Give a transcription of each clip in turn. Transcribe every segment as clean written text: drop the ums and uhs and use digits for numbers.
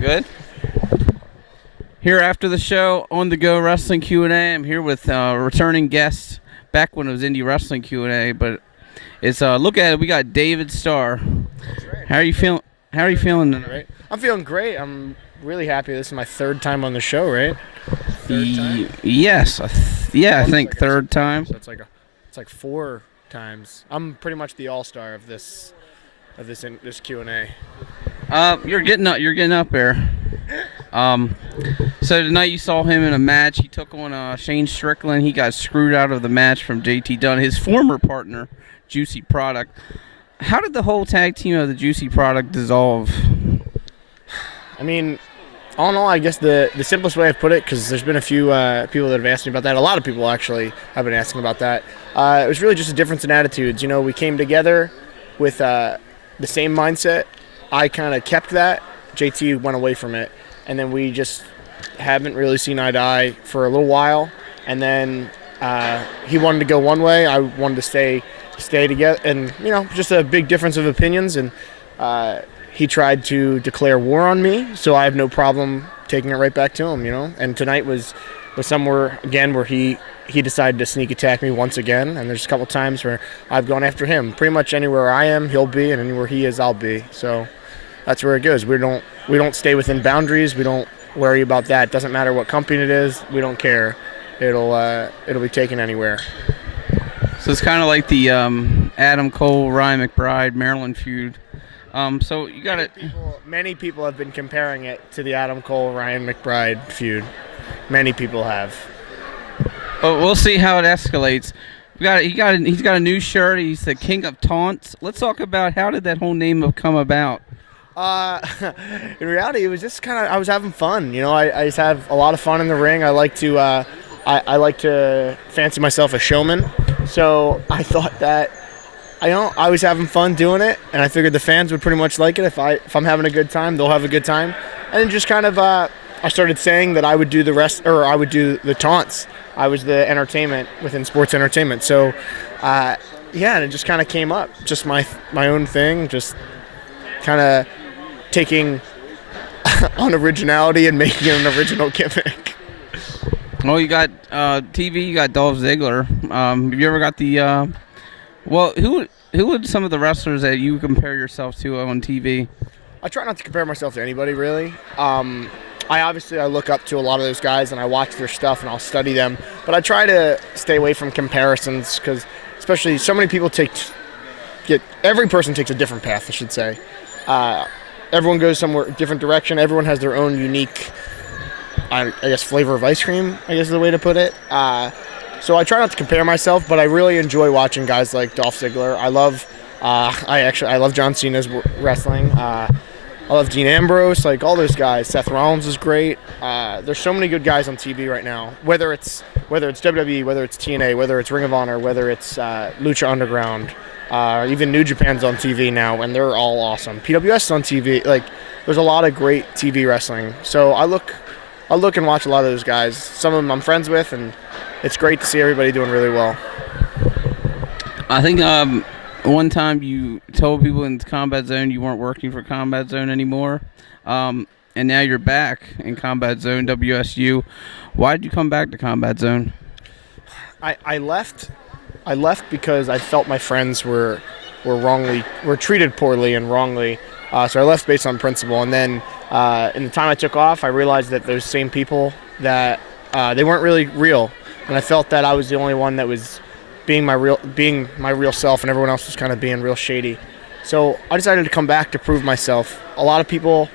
Good. Here after the show on the Go Wrestling Q&A. I'm here with returning guests back when it was Indie Wrestling Q&A, but it's look at it. We got David Starr. That's right. How are you feeling? How are you feeling tonight? Right. I'm feeling great. I'm really happy. This is my third time on the show, right? Third time? Yes. I think third time. So it's like 4 times. I'm pretty much the all-star of this Q&A. You're getting up there. So tonight you saw him in a match. He took on Shane Strickland. He got screwed out of the match from JT Dunn, his former partner, Juicy Product. How did the whole tag team of the Juicy Product dissolve? I mean, all in all, I guess the simplest way I've put it, because there's been a few people that have asked me about that. A lot of people actually have been asking about that. It was really just a difference in attitudes. You know, we came together with the same mindset. I kind of kept that. JT went away from it. And then we just haven't really seen eye to eye for a little while. And then he wanted to go one way. I wanted to stay together. And, you know, just a big difference of opinions. And he tried to declare war on me, so I have no problem taking it right back to him, you know. And tonight was somewhere, again, where he decided to sneak attack me once again. And there's a couple times where I've gone after him. Pretty much anywhere I am, he'll be, and anywhere he is, I'll be. So that's where it goes. We don't stay within boundaries. We don't worry about that. It doesn't matter what company it is. We don't care. It'll be taken anywhere. So it's kind of like the Adam Cole, Ryan McBride, Maryland feud. So you got it. Many people have been comparing it to the Adam Cole, Ryan McBride feud. Many people have. But we'll see how it escalates. He's got a new shirt. He's the King of Taunts. Let's talk about how did that whole name have come about. In reality, it was just kind of, I was having fun. You know, I just have a lot of fun in the ring. I like to I like to fancy myself a showman. So I thought that I was having fun doing it, and I figured the fans would pretty much like it. If I'm having a good time, they'll have a good time. And then just kind of I started saying that I would do I would do the taunts. I was the entertainment within sports entertainment. So yeah, and it just kind of came up, just my own thing, just kind of taking on originality and making it an original gimmick. Well, you got TV. You got Dolph Ziggler. Have you ever got the? Well, who would some of the wrestlers that you compare yourself to on TV? I try not to compare myself to anybody, really. I look up to a lot of those guys, and I watch their stuff, and I'll study them. But I try to stay away from comparisons, because especially so many people every person takes a different path, I should say. Everyone goes somewhere different direction. Everyone has their own unique, I guess, flavor of ice cream, I guess is the way to put it. So I try not to compare myself, but I really enjoy watching guys like Dolph Ziggler. I love John Cena's wrestling. I love Dean Ambrose, like all those guys. Seth Rollins is great. There's so many good guys on TV right now. Whether it's WWE, whether it's TNA, whether it's Ring of Honor, whether it's Lucha Underground. Even New Japan's on TV now, and they're all awesome. PWS is on TV. Like, there's a lot of great TV wrestling. So I look and watch a lot of those guys. Some of them I'm friends with, and it's great to see everybody doing really well. I think one time you told people in Combat Zone you weren't working for Combat Zone anymore, and now you're back in Combat Zone, WSU. Why did you come back to Combat Zone? I left because I felt my friends were treated poorly and wrongly. So I left based on principle. And then in the time I took off, I realized that those same people, that they weren't really real. And I felt that I was the only one that was being my real self, and everyone else was kind of being real shady. So I decided to come back to prove myself. A lot of people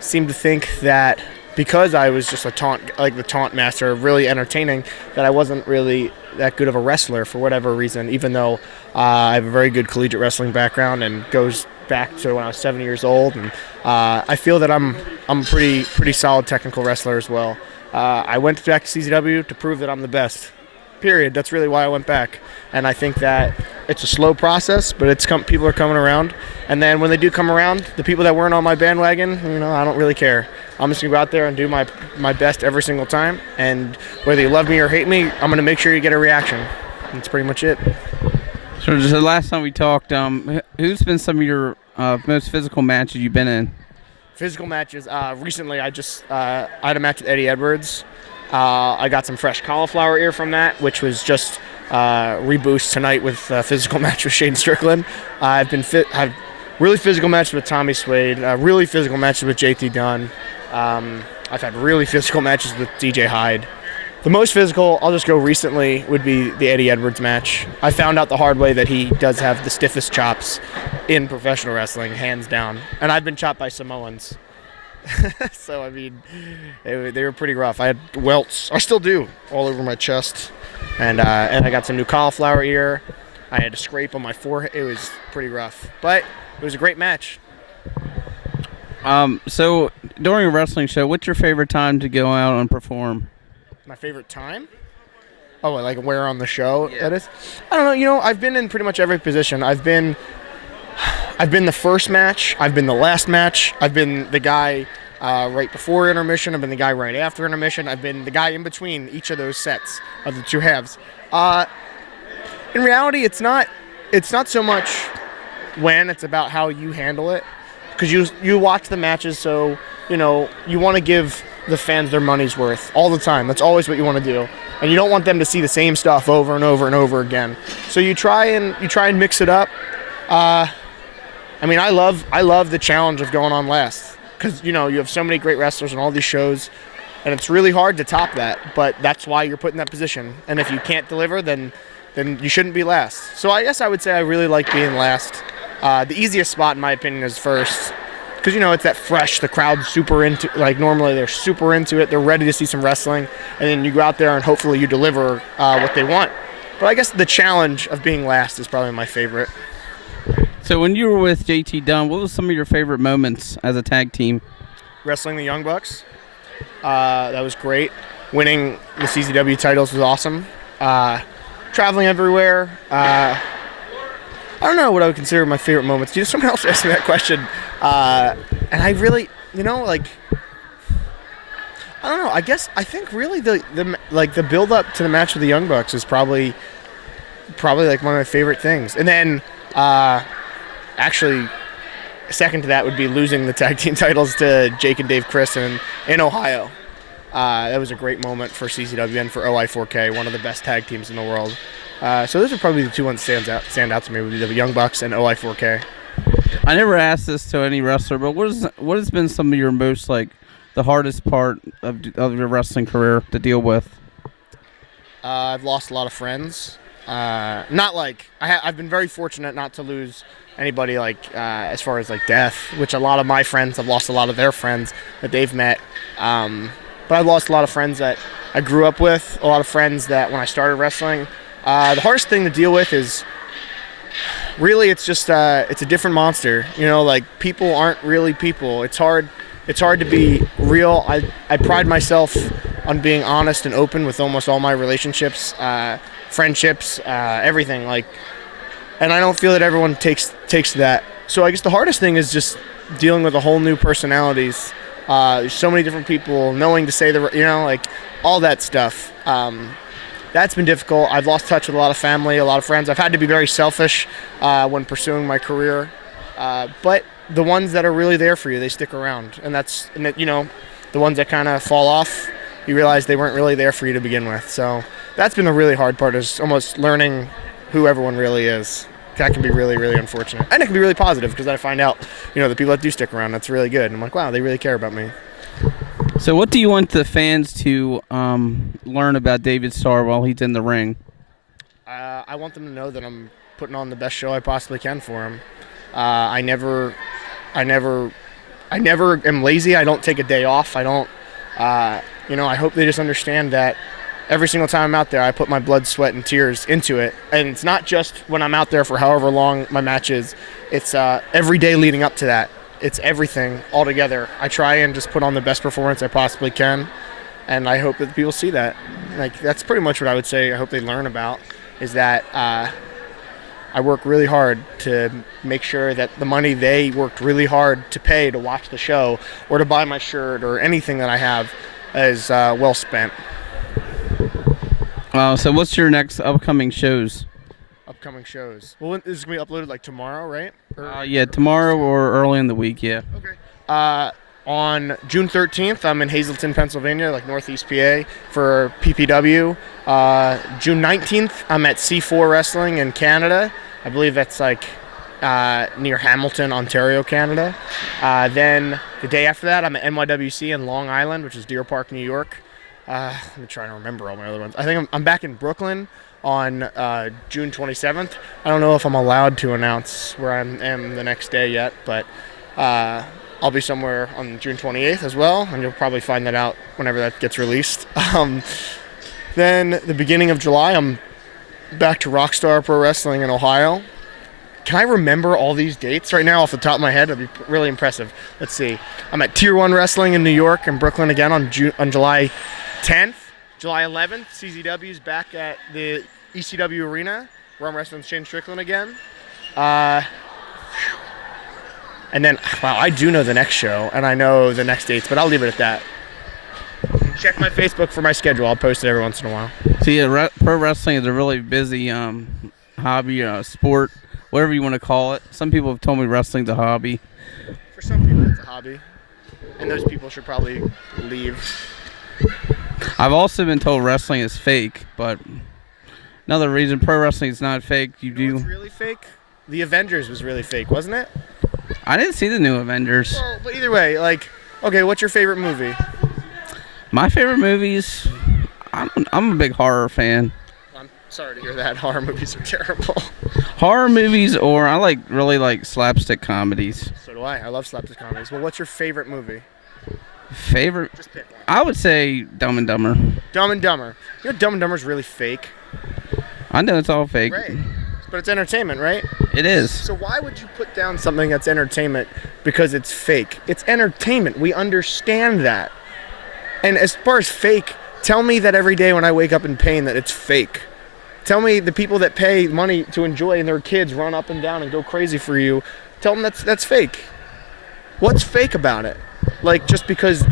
seem to think that because I was just the taunt master, really entertaining, that I wasn't really that good of a wrestler for whatever reason, even though I have a very good collegiate wrestling background and goes back to when I was 7 years old. And I feel that I'm a pretty solid technical wrestler as well. I went back to CZW to prove that I'm the best. Period. That's really why I went back. And I think that it's a slow process, but people are coming around. And then when they do come around, the people that weren't on my bandwagon, you know, I don't really care. I'm just going to go out there and do my best every single time. And whether you love me or hate me, I'm going to make sure you get a reaction. That's pretty much it. So just the last time we talked, who's been some of your most physical matches you've been in? Physical matches. Recently, I had a match with Eddie Edwards. I got some fresh cauliflower ear from that, which was just reboost tonight with physical match with Shane Strickland. I've really physical matches with Tommy Swade. Really physical matches with JT Dunn. I've had really physical matches with DJ Hyde. The most physical, I'll just go recently, would be the Eddie Edwards match. I found out the hard way that he does have the stiffest chops in professional wrestling, hands down. And I've been chopped by Samoans. So, I mean, they were pretty rough. I had welts, I still do, all over my chest. And I got some new cauliflower ear. I had a scrape on my forehead. It was pretty rough. But it was a great match. So, during a wrestling show, what's your favorite time to go out and perform? My favorite time? Oh, like where on the show that is? I don't know. I've been in pretty much every position. I've been the first match. I've been the last match. I've been the guy right before intermission. I've been the guy right after intermission. I've been the guy in between each of those sets of the two halves. In reality, it's not so much when, it's about how you handle it. Because you watch the matches, so you want to give the fans their money's worth all the time. That's always what you want to do, and you don't want them to see the same stuff over and over and over again. So you try and mix it up. I love the challenge of going on last, because you have so many great wrestlers in all these shows, and it's really hard to top that. But that's why you're put in that position. And if you can't deliver, then you shouldn't be last. So I guess I would say I really like being last. The easiest spot, in my opinion, is first. Because, it's that fresh, the crowd's super into, normally they're super into it, they're ready to see some wrestling, and then you go out there and hopefully you deliver what they want. But I guess the challenge of being last is probably my favorite. So when you were with JT Dunn, what was some of your favorite moments as a tag team? Wrestling the Young Bucks. That was great. Winning the CZW titles was awesome. Traveling everywhere. I don't know what I would consider my favorite moments. Someone else asked me that question. And I really, I don't know. I think really the build up to the match with the Young Bucks is probably like one of my favorite things. And then actually second to that would be losing the tag team titles to Jake and Dave Chris in Ohio. That was a great moment for CZW and for OI4K, one of the best tag teams in the world. So those are probably the two ones that stand out to me, would be the Young Bucks and OI4K. I never asked this to any wrestler, but what has been some of your most, the hardest part of your wrestling career to deal with? I've lost a lot of friends. I've been very fortunate not to lose anybody as far as death, which a lot of my friends have lost a lot of their friends that they've met. But I've lost a lot of friends that I grew up with, a lot of friends that when I started wrestling. The hardest thing to deal with is really it's just it's a different monster. People aren't really people. It's hard to be real. I pride myself on being honest and open with almost all my relationships, friendships, everything. And I don't feel that everyone takes that. So I guess the hardest thing is just dealing with a whole new personalities. There's so many different people, knowing to say all that stuff. That's been difficult. I've lost touch with a lot of family, a lot of friends. I've had to be very selfish when pursuing my career. But the ones that are really there for you, they stick around. And the ones that kind of fall off, you realize they weren't really there for you to begin with. So that's been the really hard part, is almost learning who everyone really is. That can be really, really unfortunate. And it can be really positive, because I find out, the people that do stick around, that's really good. And I'm like, wow, they really care about me. So what do you want the fans to learn about David Starr while he's in the ring? I want them to know that I'm putting on the best show I possibly can for him. I never am lazy. I don't take a day off. I don't, I hope they just understand that every single time I'm out there, I put my blood, sweat, and tears into it. And it's not just when I'm out there for however long my match is. It's every day leading up to that. It's everything all together. I try and just put on the best performance I possibly can, and I hope that people see that. That's pretty much what I would say I hope they learn about, is that I work really hard to make sure that the money they worked really hard to pay to watch the show or to buy my shirt or anything that I have is well spent. So what's your next upcoming shows? Upcoming shows. Well, this is going to be uploaded tomorrow, right? Yeah, tomorrow or early in the week, yeah. Okay. On June 13th, I'm in Hazleton, Pennsylvania, like Northeast PA, for PPW. June 19th, I'm at C4 Wrestling in Canada. I believe that's like near Hamilton, Ontario, Canada. Then the day after that, I'm at NYWC in Long Island, which is Deer Park, New York. Let me try to remember all my other ones. I think I'm back in Brooklyn on June 27th. I don't know if I'm allowed to announce where I am the next day yet, but I'll be somewhere on June 28th as well, and you'll probably find that out whenever that gets released. Then the beginning of July, I'm back to Rockstar Pro Wrestling in Ohio. Can I remember all these dates right now off the top of my head? That'd be really impressive. Let's see. I'm at Tier 1 Wrestling in New York and Brooklyn again on July 10th. July 11th, CZW's back at the ECW Arena, where I'm wrestling Shane Strickland again. And then, wow, I do know the next show, and I know the next dates, but I'll leave it at that. Check my Facebook for my schedule. I'll post it every once in a while. See, pro wrestling is a really busy hobby, sport, whatever you want to call it. Some people have told me wrestling's a hobby. For some people, it's a hobby, and those people should probably leave. I've also been told wrestling is fake, but another reason pro wrestling is not fake. You know what's really fake? The Avengers was really fake, wasn't it? I didn't see the new Avengers. Well, but either way, like, okay, what's your favorite movie? My favorite movies, I'm a big horror fan. I'm sorry to hear that. Horror movies are terrible. Horror movies, or I really like slapstick comedies. So do I. I love slapstick comedies. Well, what's your favorite movie? Favorite? Just pick one. I would say Dumb and Dumber. Dumb and Dumber. You know Dumb and Dumber's really fake? I know it's all fake. Right. But it's entertainment, right? It is. So why would you put down something that's entertainment because it's fake? It's entertainment. We understand that. And as far as fake, tell me that every day when I wake up in pain that it's fake. Tell me the people that pay money to enjoy and their kids run up and down and go crazy for you, tell them that's fake. What's fake about it? Like just because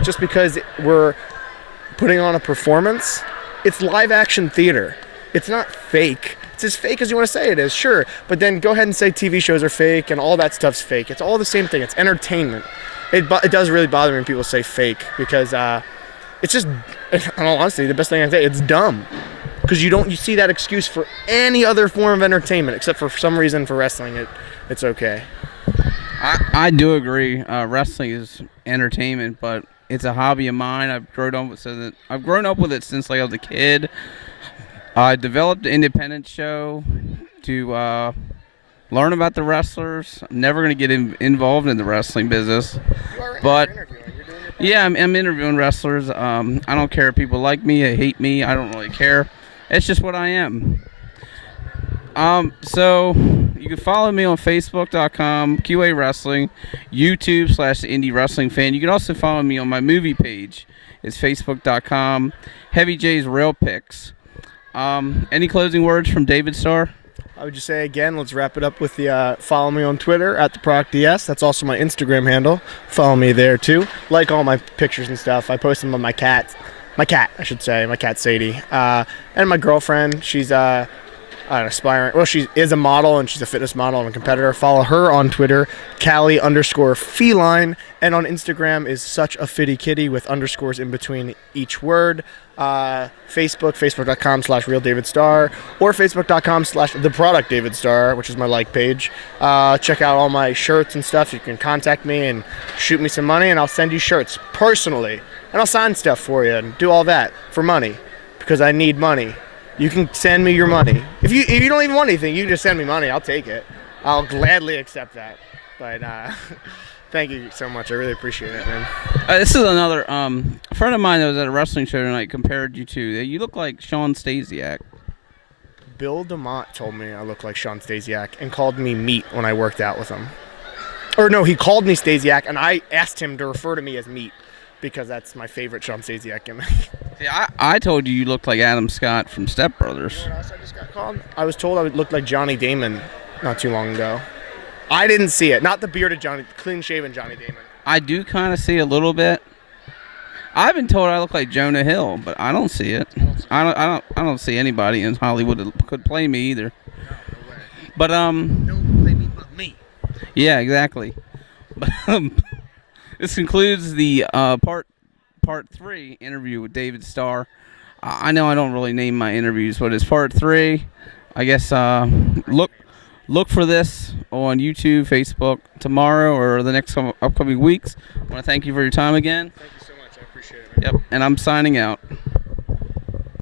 we're putting on a performance, it's live action theater. It's not fake. It's as fake as you want to say it is, sure. But then go ahead and say TV shows are fake and all that stuff's fake. It's all the same thing. It's entertainment. It does really bother me when people say fake because it's just, in all honesty, the best thing I can say, it's dumb. Because you see that excuse for any other form of entertainment except for some reason for wrestling, it's okay. I do agree. Wrestling is entertainment, but it's a hobby of mine. I've grown up with it since I was a kid. I developed an independent show to learn about the wrestlers. I'm never going to get involved in the wrestling business. But yeah, I'm interviewing wrestlers. I don't care if people like me or hate me. I don't really care. It's just what I am. So you can follow me on Facebook.com, QA Wrestling, YouTube /TheIndyWrestlingFan. You can also follow me on my movie page. It's Facebook.com, Heavy J's Rail Picks. Any closing words from David Starr? I would just say again, let's wrap it up with the follow me on Twitter @theProcDS. That's also my Instagram handle. Follow me there too. Like all my pictures and stuff. I post them on my cat, Sadie, and my girlfriend. She's an aspiring. Well, she is a model and she's a fitness model and a competitor. Follow her on Twitter, Callie_feline, and on Instagram is such a fitty kitty with underscores in between each word. Facebook.com/RealDavidStarr or Facebook.com/TheProductDavidStarr, which is my like page. Check out all my shirts and stuff. You can contact me and shoot me some money, and I'll send you shirts personally, and I'll sign stuff for you and do all that for money because I need money. You can send me your money. If you don't even want anything, you can just send me money. I'll take it. I'll gladly accept that. But thank you so much. I really appreciate it, man. This is another a friend of mine that was at a wrestling show tonight compared you to. You look like Sean Stasiak. Bill DeMott told me I look like Sean Stasiak and called me Meat when I worked out with him. Or no, he called me Stasiak, and I asked him to refer to me as Meat because that's my favorite Sean Stasiak gimmick. Yeah, I told you looked like Adam Scott from Step Brothers. You know what else I just got called? I was told I would look like Johnny Damon not too long ago. I didn't see it. Not the bearded Johnny, clean-shaven Johnny Damon. I do kind of see a little bit. I've been told I look like Jonah Hill, but I don't see it. I don't see anybody in Hollywood that could play me either. No way. But don't play me but me. Yeah, exactly. But This concludes the part 3 interview with David Starr. I know I don't really name my interviews, but it's part 3. I guess look for this on YouTube, Facebook tomorrow or the next upcoming weeks. I want to thank you for your time again. Thank you so much. I appreciate it, man. Yep, and I'm signing out.